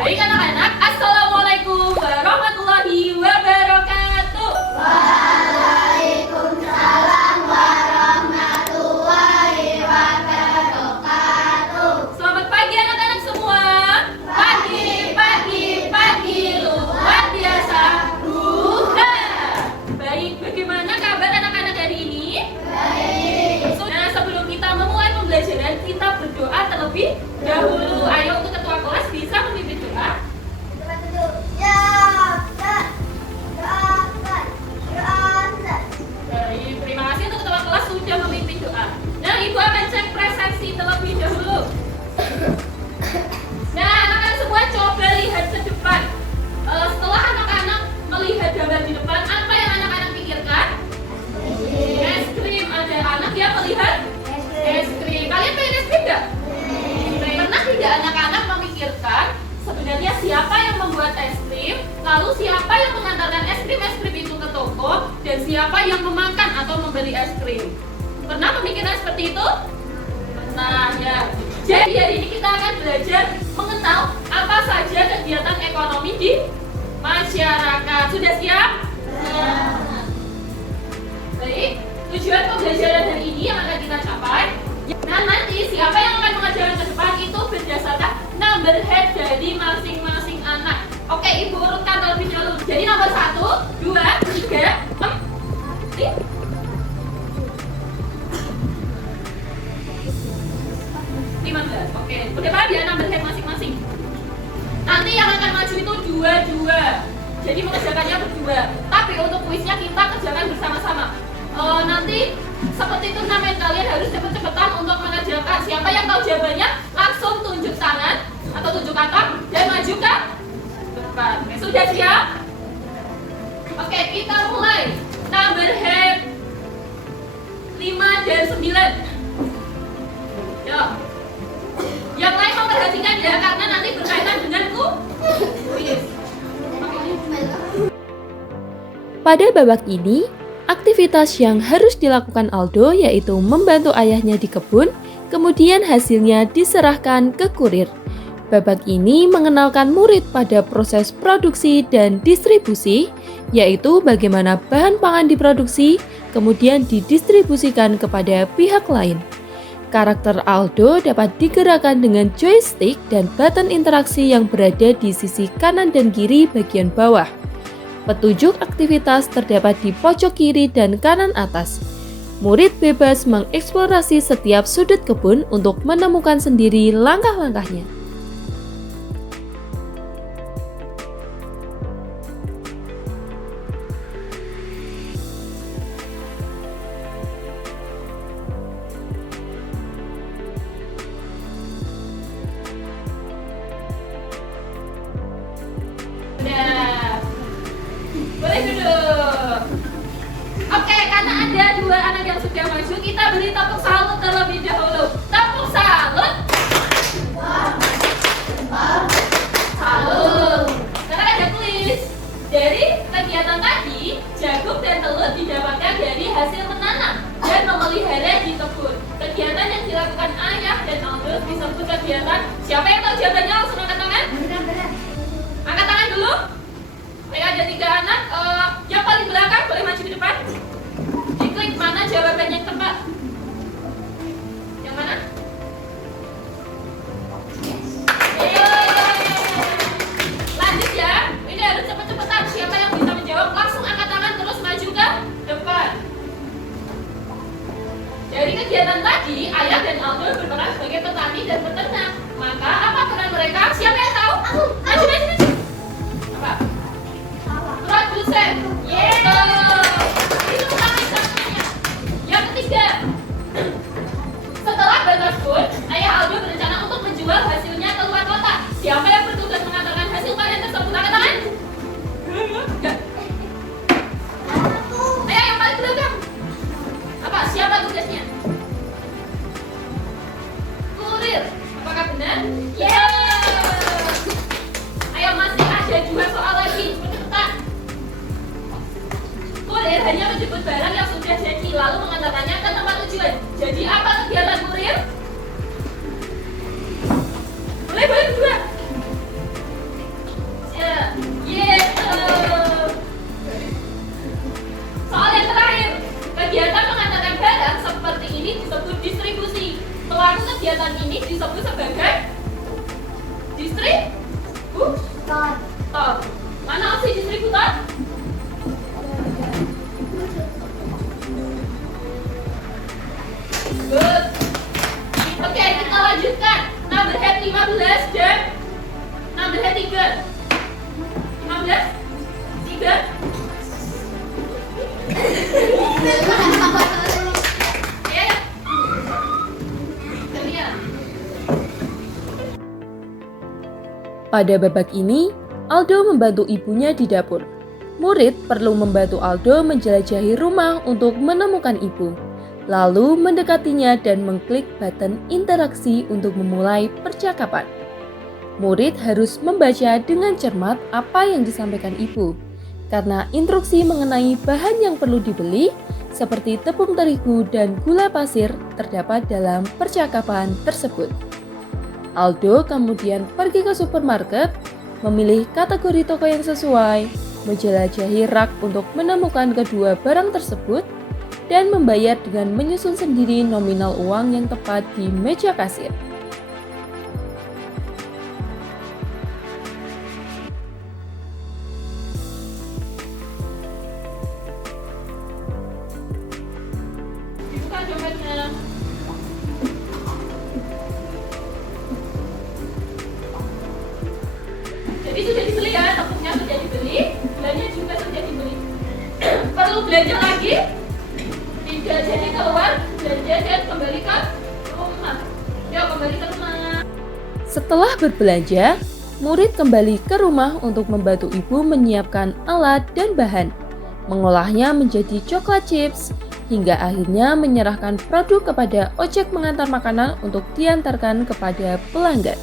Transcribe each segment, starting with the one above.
Baik anak-anak, Assalamualaikum warahmatullahi wabarakatuh. Waalaikumsalam warahmatullahi wabarakatuh. Selamat pagi anak-anak semua. Pagi, luar biasa. Buka. Baik, bagaimana kabar anak-anak hari ini? Baik. Nah, sebelum kita memulai pembelajaran, kita berdoa terlebih dahulu. Ayo untuk ketua kelas bisa memimpin doa. Baik, terima kasih untuk ketua kelas sudah memimpin doa. Nah, ibu akan cek presensi terlebih dahulu. Nah, anak-anak semua coba lihat ke depan. Setelah anak-anak melihat gambar di depan, apa yang anak-anak pikirkan? Es krim. Ada anak yang melihat es krim. Kalian pengen es krim nggak? Pernah tidak anak-anak memikirkan sebenarnya siapa yang membuat es krim, lalu siapa yang mengantarkan es krim itu ke toko, dan siapa yang memakan atau membeli es krim? Pernah memikirkan seperti itu? Pernah ya. Jadi hari ini kita akan belajar mengenal apa saja kegiatan ekonomi di masyarakat. Sudah siap? Baik, tujuan pembelajaran hari ini yang akan kita capai. Nah, nanti siapa yang akan mengajarkan ke depan itu berdasarkan number head dari masing-masing anak. Oke, ibu urutkan terlebih dahulu. Jadi nomor 1, 2, 3, 4, 15. Oke, udah pada dia number head masing-masing. Nanti yang akan maju itu 2-2. Jadi mengerjakannya berdua. Tapi untuk kuisnya kita kerjakan bersama-sama. Nanti seperti turnamen, kalian harus cepet-cepetan untuk mengerjakan. Siapa yang tahu jawabannya langsung tunjuk tangan atau tunjuk kata dan maju ke depan. Oke, sudah siap? Oke, kita mulai. Number head 5 dan 9. Yuk. Yang lain memperhatikan ya, karena nanti berkaitan dengan kuis. Pada babak ini, aktivitas yang harus dilakukan Aldo yaitu membantu ayahnya di kebun, kemudian hasilnya diserahkan ke kurir. Babak ini mengenalkan murid pada proses produksi dan distribusi, yaitu bagaimana bahan pangan diproduksi, kemudian didistribusikan kepada pihak lain. Karakter Aldo dapat digerakkan dengan joystick dan button interaksi yang berada di sisi kanan dan kiri bagian bawah. Petunjuk aktivitas terdapat di pojok kiri dan kanan atas. Murid bebas mengeksplorasi setiap sudut kebun untuk menemukan sendiri langkah-langkahnya. Boleh duduk. Oke, karena ada 2 anak yang sudah maju, kita beri tepuk salut terlebih dahulu. Tepuk salut. Salut. Sekarang ada kuis. Dari kegiatan tadi, jagung dan telur didapatkan dari hasil menanam dan memelihara di kebun. Kegiatan yang dilakukan ayah dan Aldo disebut kegiatan. Siapa yang tahu jawabannya langsung angkat tangan? Angkat tangan dulu. Baik, ada 3 anak. Yang paling belakang boleh maju ke depan. Diklik mana jawabannya yang tepat. Yang mana? Lanjut ya. Ini harus cepet-cepetan. Siapa yang bisa menjawab langsung angkat tangan terus maju ke depan. Dari kegiatan tadi, ayah dan Aldo berperan sebagai petani dan peternak. Maka apa peran mereka? Siapa yang tahu? Maju. Apa? Produsen. Itu bukan instruksinya. Yang ketiga, setelah batas pun, ayah Aldo berencana untuk menjual hasilnya ke luar kota. Siapa yang bertugas mengantarkan hasil panen tersebut? Angkat tangan. Enggak. Ayah yang paling belakang. Apa? Siapa tugasnya? Kurir. Apakah benar? Ya. Ayo, masih ada 2 soal lagi. Kurir hanya menjemput barang yang sudah jadi lalu mengantarkannya ke tempat tujuan. Jadi apa kegiatan kurir? Boleh berdua. Pada babak ini, Aldo membantu ibunya di dapur. Murid perlu membantu Aldo menjelajahi rumah untuk menemukan ibu, lalu mendekatinya dan mengklik button interaksi untuk memulai percakapan. Murid harus membaca dengan cermat apa yang disampaikan ibu, karena instruksi mengenai bahan yang perlu dibeli, seperti tepung terigu dan gula pasir, terdapat dalam percakapan tersebut. Aldo kemudian pergi ke supermarket, memilih kategori toko yang sesuai, menjelajahi rak untuk menemukan kedua barang tersebut, dan membayar dengan menyusun sendiri nominal uang yang tepat di meja kasir. Dibuka dompetnya. Jadi sudah dibeli ya, tepungnya sudah dibeli, gulanya juga sudah dibeli. Perlu belanja lagi? Tidak, jadi keluar, belanja dan kembali ke rumah. Yuk kembali ke rumah. Setelah berbelanja, murid kembali ke rumah untuk membantu ibu menyiapkan alat dan bahan, mengolahnya menjadi coklat chips, hingga akhirnya menyerahkan produk kepada ojek mengantar makanan untuk diantarkan kepada pelanggan.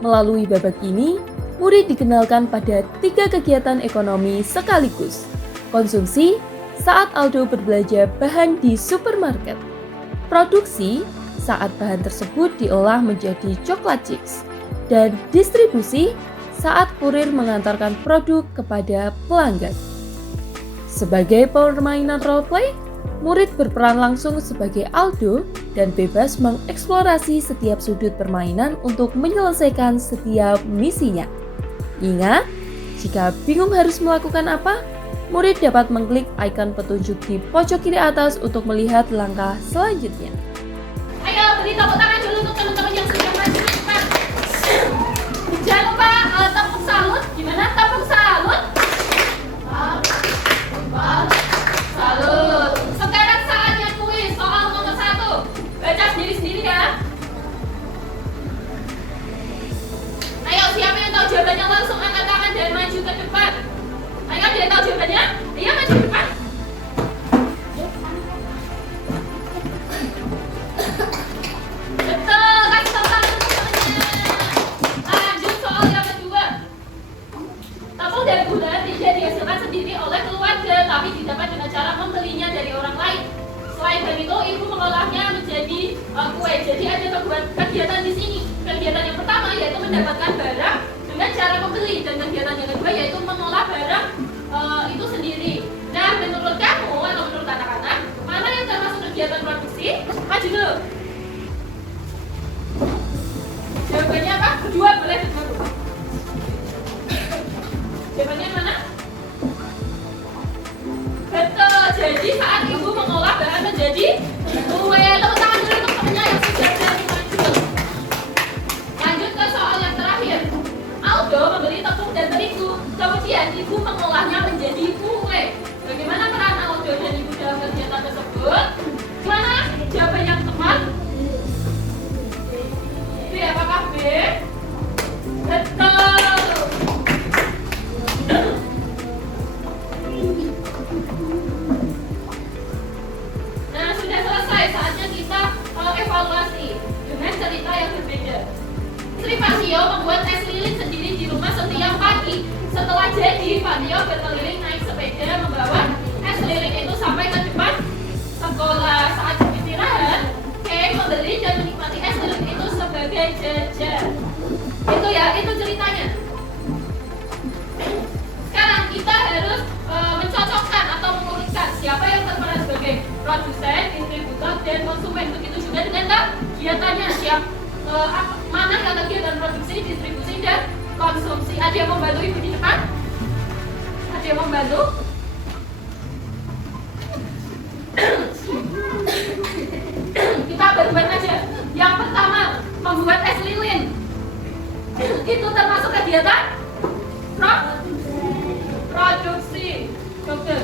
Melalui babak ini, murid dikenalkan pada 3 kegiatan ekonomi sekaligus. Konsumsi saat Aldo berbelanja bahan di supermarket. Produksi saat bahan tersebut diolah menjadi coklat chips. Dan distribusi saat kurir mengantarkan produk kepada pelanggan. Sebagai permainan roleplay, murid berperan langsung sebagai Aldo dan bebas mengeksplorasi setiap sudut permainan untuk menyelesaikan setiap misinya. Ingat, jika bingung harus melakukan apa, murid dapat mengklik ikon petunjuk di pojok kiri atas untuk melihat langkah selanjutnya. Ayo beri tepuk tangan dulu untuk teman-teman yang sudah maju cepat. Jangan lupa tepuk salut. Gimana tepuk salut? Salut. Sekarang saatnya kuis soal nomor 1. Baca sendiri-sendiri ya. Ayo siapa yang tahu jawabannya langsung angkat tangan dan maju ke depan. Ayo dia tahu jawabannya? Ayo maju ke depan. Betul, kasih tepuk tangan teman-temannya. Lanjut soal yang kedua. Tepung dan gula tidak dihasilkan sendiri oleh keluarga, tapi didapat dengan cara membelinya dari orang lain. Selain dari itu, ibu mengolahnya menjadi kue. Jadi ada kegiatan di sini. Kegiatan yang pertama yaitu mendapatkan barang dengan cara membeli, dan kegiatan yang kedua yaitu mengolah barang itu sendiri. Nah, menurut kamu atau menurut anak-anak, mana yang termasuk kegiatan produksi? Maju dulu. Jawabannya apa? Kedua, boleh dulu. Jawabannya mana? Betul, jadi saat ibu mengolah bahan menjadi kue. Tepuk tangan dulu untuk temennya yang sudah berani maju. Lanjut ke soal yang terakhir. Aldo membeli tepung dan terigu, kemudian ibu mengolahnya menjadi kue. Bagaimana peran Aldo dan ibu dalam kegiatan tersebut? Mana jawaban yang tepat? B, apakah B? Betul. Nah, sudah selesai. Saatnya kita evaluasi dengan cerita yang berbeda. Sri Pasio membuat es lilin sendiri di rumah setiap pagi. Setelah jadi, Pasio berkeliling naik sepeda membawa es lilin itu sampai ke depan sekolah. Saat istirahat, Kay membeli dan menikmati es lilin jejer. Itu ya, itu ceritanya. Sekarang kita harus mencocokkan atau mengurutkan siapa yang berperan sebagai produsen, distributor, dan konsumen. Begitu juga dengan kegiatannya, mana yang kegiatan produksi, distribusi, dan konsumsi. Ada yang membantu ibu di depan? Ada yang membantu? Kita bareng aja. Yang pertama, membuat es lilin. Itu termasuk kegiatan produksi. Betul.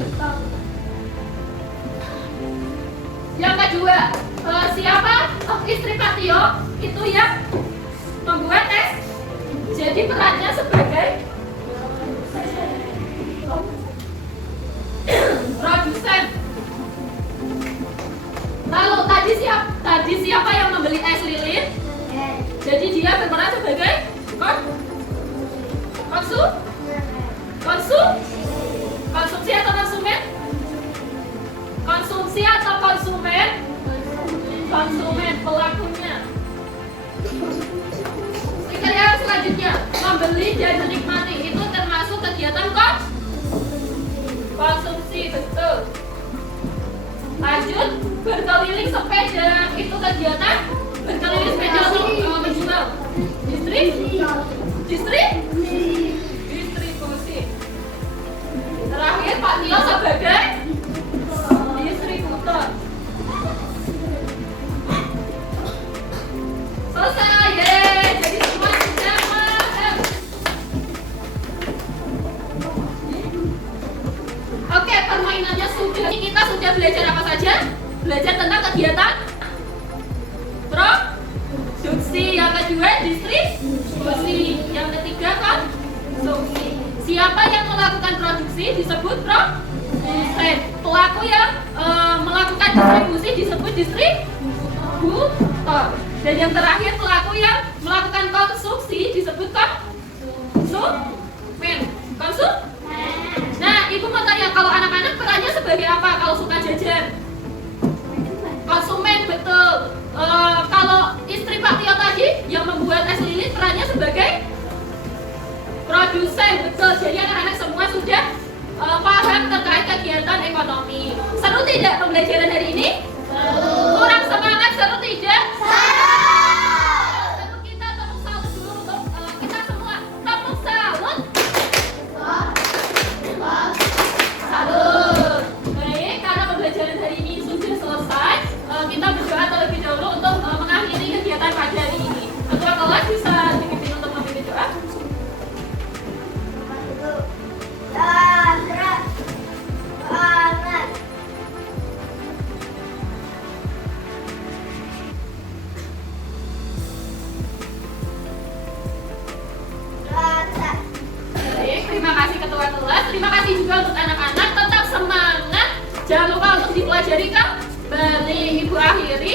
Yang kedua, siapa? Istri Pak Tio itu yang membuat es. Jadi perannya sebagai produsen. Lalu tadi siapa yang membeli es lilin? Jadi dia berperan sebagai konsumsi atau konsumen? Konsumsi atau konsumen? Konsumen, pelakunya. Kriteria selanjutnya, membeli dan menikmati. Itu termasuk kegiatan konsumsi, betul. Lanjut, berkeliling sepeda. Itu kegiatan berkeliling sepeda untuk menjual. Distribusi. Terakhir, Pak Tio sebagai distributor. Selesai, yeay. Jadi semua sudah paham. Oke, permainannya sudah. Kita sudah belajar apa saja? Belajar tentang kegiatan produksi. Yang kedua, distribusi. Yang ketiga, konsumsi. Siapa yang melakukan produksi disebut produsen. Pelaku yang melakukan distribusi disebut distributor. Dan yang terakhir, pelaku yang melakukan konsumsi disebut konsumen. Nah, ibu mau tanya, kalau anak-anak perannya sebagai apa kalau suka jajan? Konsumen, betul. Kalau istri Pak Tio tadi yang membuat es lilin perannya sebagai produsen, betul. Jadi anak-anak semua sudah paham terkait kegiatan ekonomi. Seru tidak pembelajaran hari ini? Kurang semangat, seru tidak? Seru. Kita tepuk salut dulu untuk kita semua. Tepuk salut. Salut. Baik, karena pembelajaran hari ini sudah selesai, kita berdoa terlebih dahulu untuk mengakhiri kegiatan pagi hari ini. Ketua kelas bisa dipimpin untuk memimpin doa. Baik, terima kasih ketua kelas. Terima kasih juga untuk anak-anak. Tetap semangat. Jangan lupa untuk dipelajari kembali. Ibu akhiri.